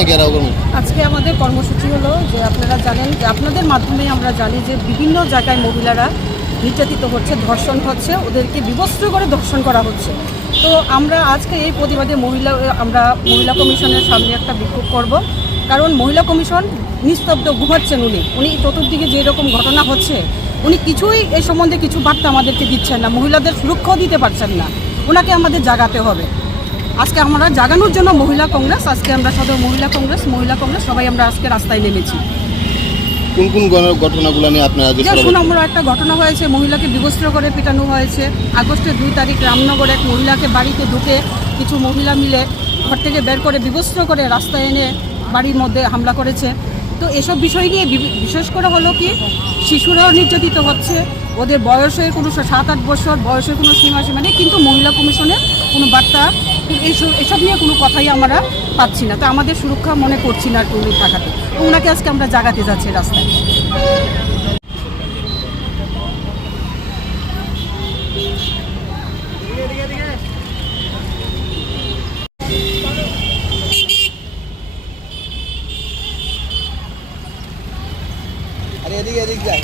আজকে আমাদের কর্মসূচি হলো যে আপনারা জানেন যে আপনাদের মাধ্যমে আমরা জানি যে বিভিন্ন জায়গায় মহিলারা নির্যাতিত হচ্ছে, ধর্ষণ হচ্ছে, ওদেরকে বিবস্ত্র করে ধর্ষণ করা হচ্ছে। তো আমরা আজকে এই প্রতিবাদে আমরা মহিলা কমিশনের সামনে একটা বিক্ষোভ করব। কারণ মহিলা কমিশন নিস্তব্ধ ঘুমাচ্ছেন। উনি চতুর্দিকে যেরকম ঘটনা হচ্ছে উনি কিছুই এই সম্বন্ধে কিছু বার্তা আমাদেরকে দিচ্ছেন না, মহিলাদের সুরক্ষাও দিতে পারছেন না। ওনাকে আমাদের জাগাতে হবে। আজকে আমরা জাগানোর জন্য আজকে আমরা সদর মহিলা কংগ্রেস সবাই আমরা আজকে রাস্তায় নেমেছি। কোন কোন ঘটনাগুলো নিয়ে আপনারা সুনামুড়া একটা ঘটনা হয়েছে, মহিলাকে বিবস্ত্র করে পিটানো হয়েছে। আগস্টের 2 তারিখ রামনগরে এক মহিলাকে বাড়িতে ঢুকে কিছু মহিলা মিলে ঘর থেকে বের করে বিবস্ত্র করে রাস্তায় এনে বাড়ির মধ্যে হামলা করেছে। তো এসব বিষয় নিয়ে বিশেষ করে হলো কি শিশুরাও নির্যাতিত হচ্ছে, ওদের বয়সের কোনো 7-8 বছর বয়সের কোনো সীমা নেই, কিন্তু মহিলা কমিশনের কোনো বার্তা এসব নিয়ে কোনো কথাই আমরা পাচ্ছি না। তো আমাদের সুরক্ষা মনে করছি না আর কি উনি থাকাতে। ওনাকে আজকে আমরা জাগাতে যাচ্ছি রাস্তায়। এদিকে যায়